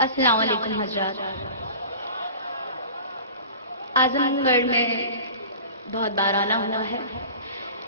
السلام علیکم حضرات. اعظم گڑھ میں بہت بار آنا ہوا ہے،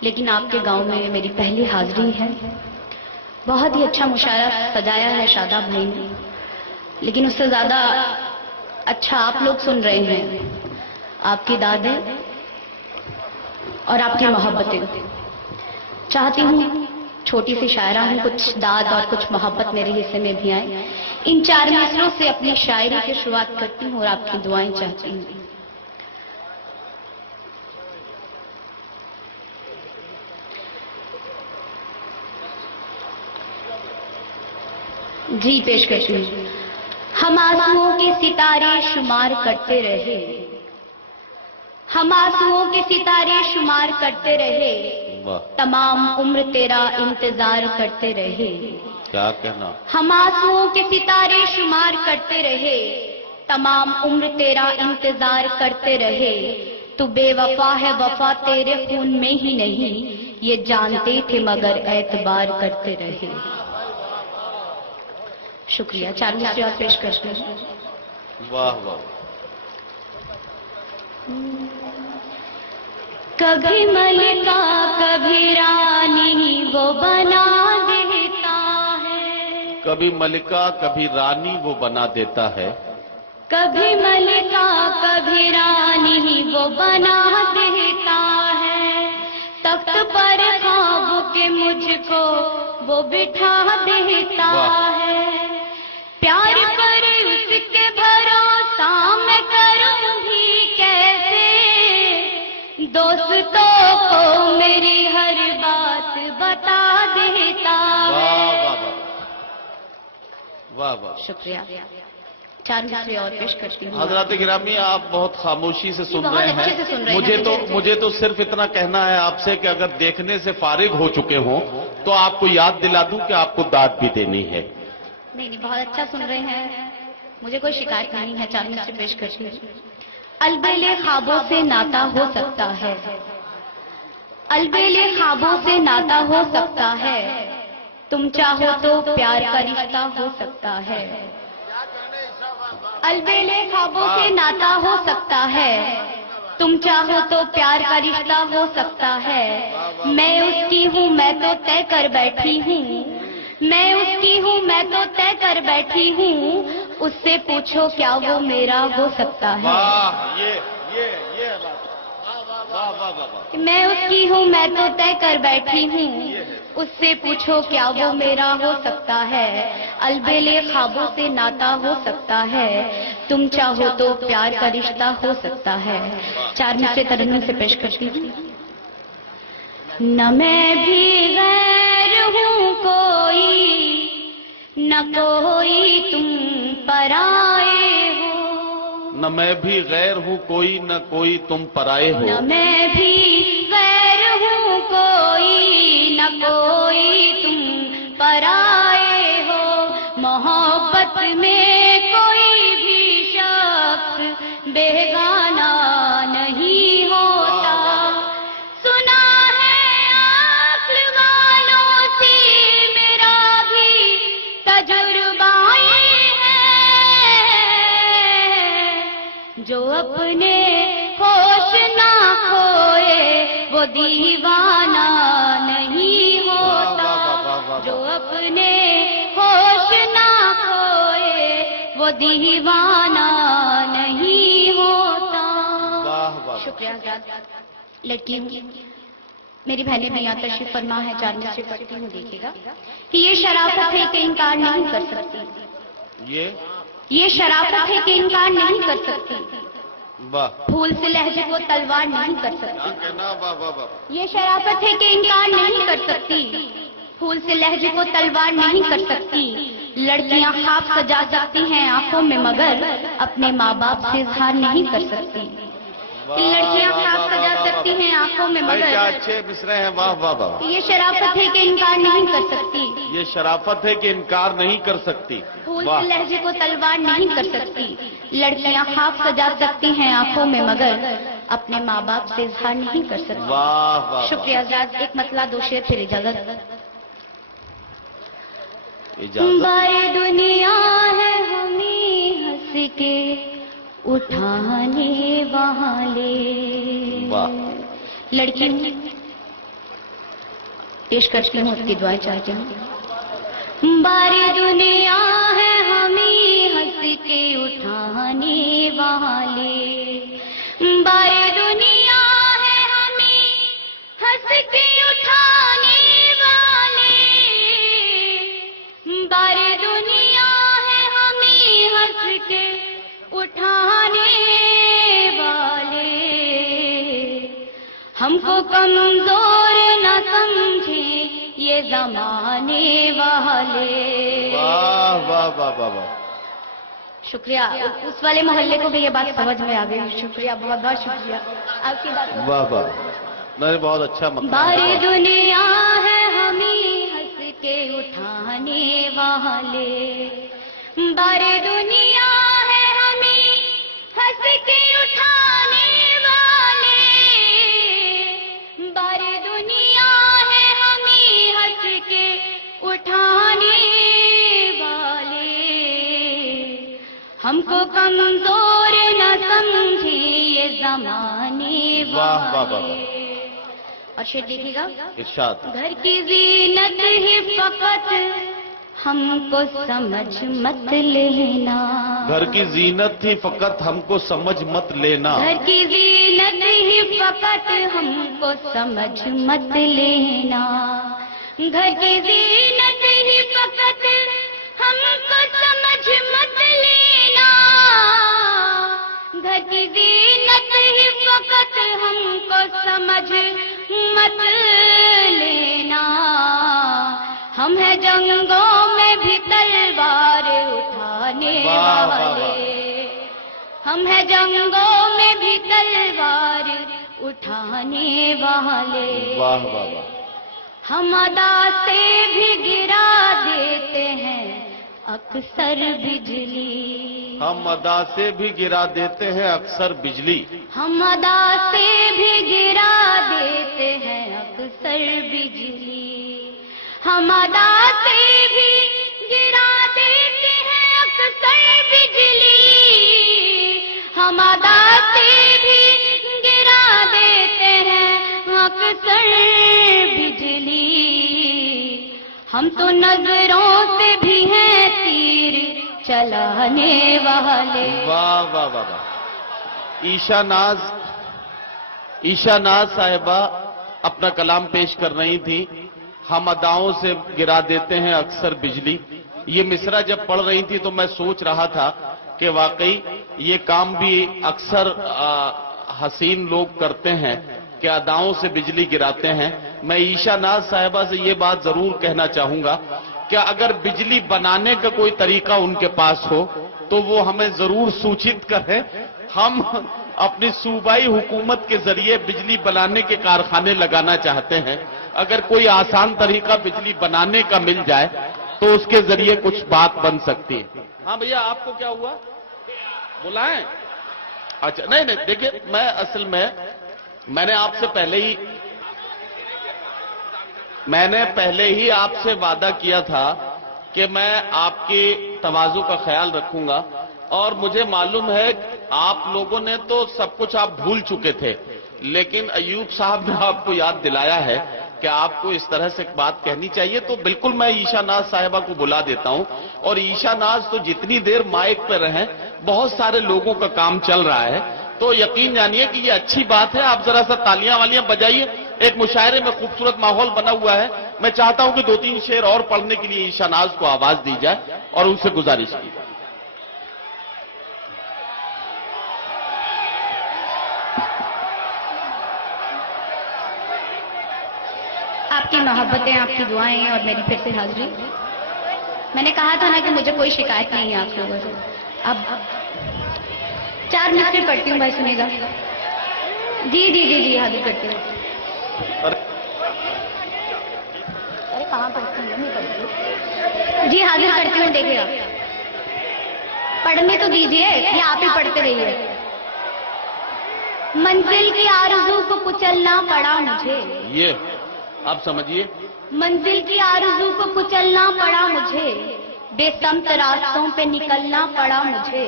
لیکن آپ کے گاؤں میں میری پہلی حاضری ہے. بہت ہی اچھا مشاعرہ سجایا ہے شاداب بھائی نے، لیکن اس سے زیادہ اچھا آپ لوگ سن رہے ہیں. آپ کی دادیں اور آپ کی محبتیں. چاہتی ہوں چھوٹی سی شاعرہ ہوں، کچھ داد اور کچھ محبت میرے حصے میں بھی آئے. ان 4 مصروں سے اپنی شاعری کی شروعات کرتی ہوں اور آپ کی دعائیں چاہتی ہوں. جی پیش کرتی ہوں. ہم آنسوؤں کے ستارے شمار کرتے رہے، ہم آنسوؤں کے ستارے شمار کرتے رہے، تمام عمر تیرا انتظار کرتے رہے. کیا کہنا؟ ہم آنسوؤں کے ستارے شمار کرتے رہے، تمام عمر تیرا انتظار کرتے رہے. تو بے وفا ہے، وفا تیرے خون میں ہی نہیں، یہ جانتے تھے مگر اعتبار کرتے رہے. شکریہ. 4 مصرے اور پیش کرتے ہیں. واہ واہ. کبھی ملکہ کبھی رانی وہ بنا دیتا ہے، کبھی ملکہ کبھی رانی وہ بنا دیتا ہے. کبھی ملکہ کبھی رانی وہ بنا دیتا ہے. تخت پر خواب کے مجھ کو وہ بٹھا دیتا ہے. پیار پر اس کے بھروسہ میں کروں گی کیسے، دوستوں کو میری ہر بات بتا دیتا ہے. واہ واہ. شکریہ. 4 مصرے اور پیش کرتی ہوں. حضرات گرامی، آپ بہت خاموشی سے سن بہت رہے اچھے سے سن رہے ہیں. ہیں. مجھے تو صرف اتنا کہنا ہے آپ سے کہ اگر دیکھنے سے فارغ ہو چکے ہوں تو آپ کو یاد دلا دوں کہ آپ کو داد بھی دینی ہے. نہیں، بہت اچھا سن رہے ہیں، مجھے کوئی شکایت نہیں ہے. 4 مصرے پیش کرتی ہوں. البیل خوابوں سے ناتا ہو سکتا ہے، البیل خوابوں سے ناتا ہو سکتا ہے، تم چاہو تو پیار کا رشتہ ہو سکتا ہے. البیل خوابوں سے ناتا ہو سکتا ہے، تم چاہو تو پیار کا رشتہ ہو سکتا ہے. میں اس کی ہوں میں تو طے کر بیٹھی ہوں، میں اس کی ہوں میں تو طے کر بیٹھی ہوں، اس سے پوچھو کیا وہ میرا ہو سکتا ہے. میں اس کی ہوں میں تو طے کر بیٹھی ہوں، اس سے پوچھو کیا وہ میرا ہو سکتا ہے. البیل خوابوں سے ناتا ہو سکتا ہے، تم چاہو تو پیار کا رشتہ ہو سکتا ہے. 4 مصرے ترنم سے پیش کرتی ہوں. نہ میں بھی غیر ہوں کوئی، نہ کوئی تم پرائے ہو. نہ میں بھی غیر ہوں کوئی، نہ کوئی تم پرائے ہو. نہ میں بھی غیر ہوں کوئی، نہ کوئی تم پرائے ہو. محبت میں کوئی بھی شخص بیگانہ نہیں ہوتا. سنا ہے عقل والوں سے میرا بھی تجربہ یہ ہے، جو اپنے ہوش نہ کھوئے وہ دیوانہ نہیں ہوتا. جو اپنے ہوش نہ کھوئے وہ دیوانہ نہیں ہوتا. شکریہ. لڑکی ہوں، میری بہنیں بھی یہاں تشریف فرما ہے. 4 مصرے پڑھتی ہوں. دیکھیے گا کہ یہ شرافت ہے کہ انکار نہیں کر سکتی، یہ شرافت ہے کہ انکار نہیں کر سکتی. پھول سے لہجے کو تلوار نہیں کر سکتی. یہ شرافت ہے کہ انکار نہیں کر سکتی، پھول سے لہجے کو تلوار نہیں کر سکتی. لڑکیاں خواب سجا سکتی ہیں آنکھوں میں مگر اپنے ماں باپ سے اظہار نہیں کر سکتی. لڑکیاں خواب سجا سکتی ہیں آنکھوں میں مگر اچھے مصرے ہیں. واہ واہ واہ. یہ شرافت ہے کہ انکار نہیں کر سکتی، یہ شرافت ہے کہ انکار نہیں کر سکتی. پھول سے لہجے کو تلوار نہیں کر سکتی. لڑکیاں خواب سجا سکتی ہیں آنکھوں میں مگر اپنے ماں باپ سے اظہار نہیں کر سکتی. واہ واہ. شکریہ آزاد. ایک مسئلہ 2 شعر پھر اجازت. اجازت. بائے دنیا ہے ہمیں کے اٹھانے والے. واہ. لڑکی پیش کرتی ہوں، اس کی دعائیں چاہتی ہوں. باری دنیا ہے ہمیں ہنس کے اٹھانے والے. باری دنیا ہے ہمیں ہنس کے اٹھانے والے. باری دنیا ہے ہمیں ہنس کے اٹھانے والے. ہم کو کمزور نہ سمجھے یہ زمانے والے. واہ واہ واہ واہ واہ. شکریہ. اس والے محلے کو بھی یہ بات سمجھ میں آ گئی. شکریہ، بہت بہت شکریہ آپ کی بات. واہ واہ. نہیں، بہت اچھا مقام. باری دنیا ہے ہمیں ہنس کے اٹھانے والے. باری دنیا ہے ہمیں ہنس کے اٹھانے والے. باری دنیا ہے ہمیں ہنس کے اٹھانے والے. ہم کو کمزور نہ سمجھے یہ زمانے واہ واہ واہ. والے. اور شعر دیکھیے گا. ارشاد. گھر کی زینت ہی فقط ہم کو سمجھ مت لینا. گھر کی زینت تھی فقط ہم کو سمجھ مت لینا. گھر کی زینت ہی فقط ہم کو سمجھ مت لینا. گھر کی زینت ہی فقط ہم کو سمجھ مت لینا. گھر کی زینت ہی فقط ہم کو سمجھ مت لینا. ہم ہیں جنگوں میں بھی تلوار اٹھانے واہ واہ واہ. والے. ہم ہیں جنگوں میں بھی تلوار اٹھانے والے. واہ واہ واہ. ہم ادا سے بھی گرا دیتے ہیں اکثر بجلی. ہم ادا سے بھی گرا دیتے ہیں اکثر بجلی. ہم ادا سے بھی گرا دیتے ہیں اکثر بجلی. ہم ادا سے بھی گرا دیتے ہیں اکثر بجلی. ہم ادا سے بھی گرا دیتے ہیں اکثر بجلی. ہم تو نظروں سے بھی ہیں تیر چلانے والے. واہ واہ واہ واہ. عیشا ناز صاحبہ اپنا کلام پیش کر رہی تھی. ہم اداؤں سے گرا دیتے ہیں اکثر بجلی. یہ مصرع جب پڑھ رہی تھی تو میں سوچ رہا تھا کہ واقعی یہ کام بھی اکثر حسین لوگ کرتے ہیں کہ اداؤں سے بجلی گراتے ہیں. میں عیشا ناز صاحبہ سے یہ بات ضرور کہنا چاہوں گا کہ اگر بجلی بنانے کا کوئی طریقہ ان کے پاس ہو تو وہ ہمیں ضرور سوچت کریں. ہم اپنی صوبائی حکومت کے ذریعے بجلی بنانے کے کارخانے لگانا چاہتے ہیں. اگر کوئی آسان طریقہ بجلی بنانے کا مل جائے تو اس کے ذریعے کچھ بات بن سکتی ہے. ہاں بھیا، آپ کو کیا ہوا؟ بلائیں؟ اچھا، نہیں دیکھیں، میں اصل میں نے آپ سے پہلے ہی آپ سے وعدہ کیا تھا کہ میں آپ کے تواضع کا خیال رکھوں گا. اور مجھے معلوم ہے آپ لوگوں نے تو سب کچھ آپ بھول چکے تھے، لیکن ایوب صاحب نے آپ کو یاد دلایا ہے کہ آپ کو اس طرح سے بات کہنی چاہیے. تو بالکل میں عیشا ناز صاحبہ کو بلا دیتا ہوں. اور عیشا ناز تو جتنی دیر مائک پہ رہیں بہت سارے لوگوں کا کام چل رہا ہے، تو یقین جانیے کہ یہ اچھی بات ہے. آپ ذرا سا تالیاں والیاں بجائیے. ایک مشاعرے میں خوبصورت ماحول بنا ہوا ہے. میں چاہتا ہوں کہ 2-3 شعر اور پڑھنے کے لیے عیشا ناز کو آواز دی جائے اور ان سے گزارش کی. آپ کی محبتیں، آپ کی دعائیں اور میری پھر سے حاضری. میں نے کہا تھا نا کہ مجھے کوئی شکایت نہیں ہے آپ لوگوں سے. اب 4 منٹ میں پڑھتی ہوں، بھائی سنیے گا. جی حاضر کرتی ہوں. ارے کہاں پڑھتی ہوں؟ نہیں پڑھتی. جی حاضر کرتی ہوں، دیکھیے گا. پڑھنے تو دیجیے یا آپ ہی پڑھتے رہیے. منزل کی آرزو کو کچلنا پڑا مجھے. یہ آپ سمجھیے. منزل کی آرزو کو کچلنا پڑا مجھے. بے سمت راستوں پہ نکلنا پڑا مجھے.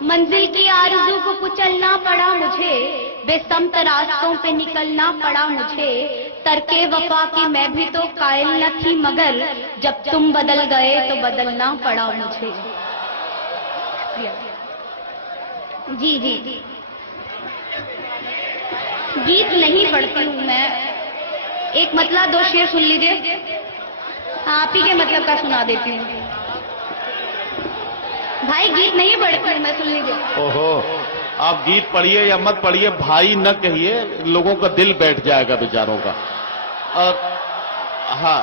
منزل کی آرزو کو کچلنا پڑا مجھے، بے سمت راستوں پہ نکلنا پڑا مجھے، ترکے وفا کی میں بھی تو قائل نہ تھی مگر جب تم بدل گئے تو بدلنا پڑا مجھے۔ جی جی گیت نہیں پڑھتی ہوں میں، ایک مطلب دو شعر سن لیجیے، آپ ہی کے مطلب کا سنا دیتی ہوں۔ بھائی گیت نہیں پڑھتی ہوں میں، سن لیجیے۔ اوہو، آپ گیت پڑھیے یا مت پڑھیے، بھائی نہ کہیے، لوگوں کا دل بیٹھ جائے گا بیچاروں کا۔ اور ہاں،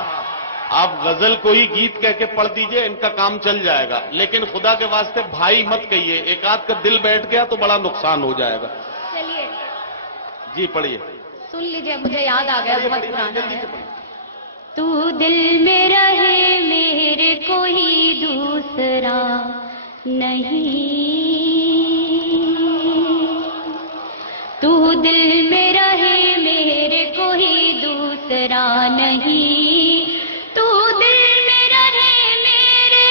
آپ غزل کو ہی گیت کہہ کے پڑھ دیجئے، ان کا کام چل جائے گا، لیکن خدا کے واسطے بھائی مت کہیے، ایک آدھ کا دل بیٹھ گیا تو بڑا نقصان ہو جائے گا۔ چلیے جی پڑھیے، سن لیجیے، مجھے یاد آ گیا، بہت پرانا ہے۔ تو دل میں رہے میرے کوئی دوسرا نہیں، تو دل میں رہے میرے کوئی دوسرا نہیں، تو دل میں رہے میرے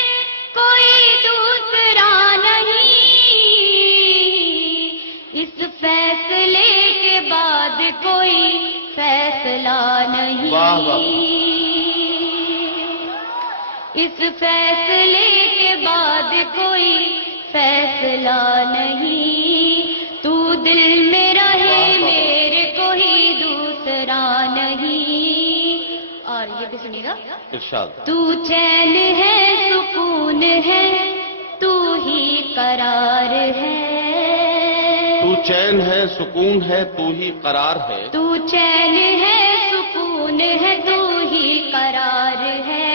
کوئی دوسرا نہیں، اس فیصلے کے بعد کوئی فیصلہ نہیں، واہ واہ، اس فیصلے کے بعد کوئی فیصلہ نہیں، تو دل میں رہے میرے کوئی دوسرا نہیں۔ اور یہ بھی سنیے گا، ارشاد۔ تو چین ہے سکون ہے تو ہی قرار ہے، تو چین ہے سکون ہے تو ہی قرار ہے، تو چین ہے سکون ہے تو ہی قرار ہے،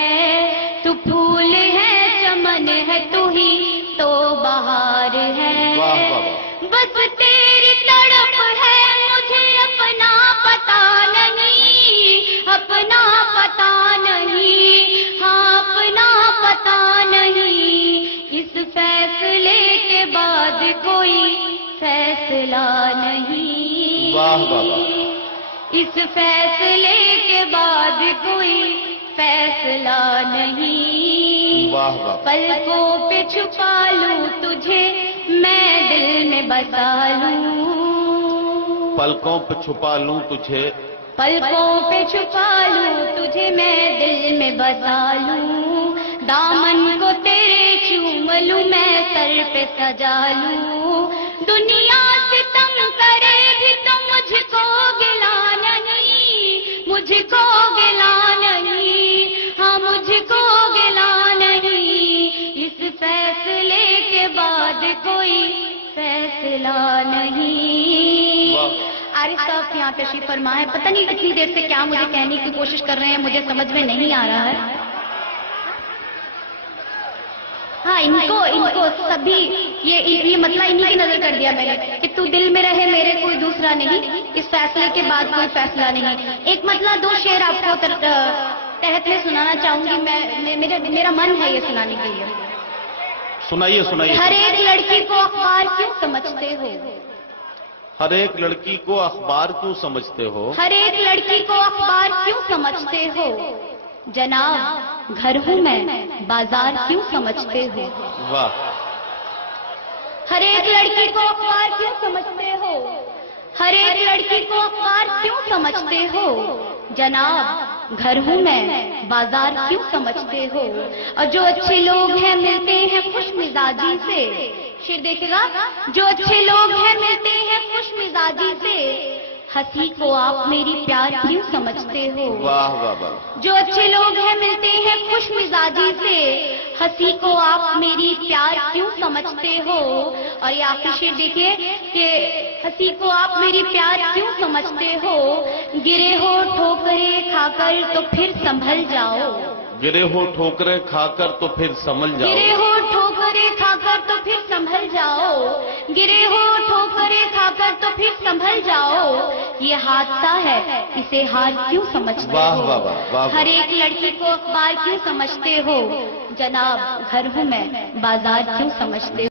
تو پھول ہے چمن ہے تو ہی تو بہار ہے، واہ واہ واہ، بس تیری تڑپ ہے مجھے اپنا پتا نہیں، اپنا پتا نہیں، ہاں اپنا پتا نہیں، اس فیصلے کے بعد کوئی فیصلہ نہیں، واہ واہ واہ، اس فیصلے کے بعد کوئی فیصلہ نہیں، واہ واہ، پلکوں پہ چھپا لوں تجھے میں دل میں بسا لوں، پلکوں پہ چھپا لوں تجھے، پلکوں پہ چھپا لوں تجھے میں دل میں بسا لوں، دامن کو تیرے چوم لوں میں سر پہ سجا لوں، دنیا سے تم کرے بھی تو مجھ کو گلا نہیں، مجھ کو گلا نہیں، ہاں مجھ کو گلا نہیں، اس فیصلے کے بعد کوئی فیصلہ نہیں۔ عارف صاحب یہاں تشریف فرما ہے، پتہ نہیں کتنی دیر سے کیا مجھے کہنے کی کوشش کر رہے ہیں، مجھے سمجھ میں نہیں آ رہا ہے۔ ہاں ان کو سبھی یہ مسئلہ انہی کی نظر کر دیا میں نے کہ تو دل میں رہے میرے کوئی دوسرا نہیں، اس فیصلے کے بعد کوئی فیصلہ نہیں۔ ایک مسئلہ دو شعر آپ کو تحت میں سنانا چاہوں گی، میرا من ہے یہ سنانے کے لیے۔ سنائیے سنائیے۔ ہر ایک لڑکی کو اخبار کیوں سمجھتے ہو، ہر ایک لڑکی کو اخبار کیوں سمجھتے ہو، ہر ایک لڑکی کو اخبار کیوں سمجھتے ہو، جناب گھر ہوں میں بازار کیوں سمجھتے ہو، واہ، ہر ایک لڑکی کو اخبار کیوں سمجھتے ہو، ہر ایک لڑکی کو اخبار کیوں سمجھتے ہو، جناب گھر ہوں میں بازار کیوں سمجھتے ہو، اور جو اچھے لوگ ہیں ملتے ہیں خوش مزاجی سے، شعر دیکھے گا، جو اچھے لوگ ہیں ملتے ہیں خوش مزاجی سے، ہنسی کو آپ میری پیار کیوں سمجھتے ہو، واہ واہ واہ، جو اچھے لوگ ہیں ملتے ہیں خوش مزاجی سے، ہنسی کو آپ میری پیار کیوں سمجھتے ہو، اور یہ آخری شعر دیکھیے کہ ہنسی کو آپ میری پیار کیوں سمجھتے ہو، گرے ہو ٹھوکریں کھا کر تو پھر سنبھل جاؤ، گرے ہو ٹھوکریں کھا کر تو پھر سنبھل جاؤ، گرے ہو ٹھوکریں کھا کر تو پھر سنبھل جاؤ، گرے ہو ٹھوکریں کھا کر تو پھر سنبھل جاؤ، یہ حادثہ ہے اسے ہار کیوں سمجھتے واہ ہو، واہ واہ واہ، ہر ایک لڑکی کو اخبار کیوں سمجھتے ہو، جناب گھر ہوں میں بازار کیوں سمجھتے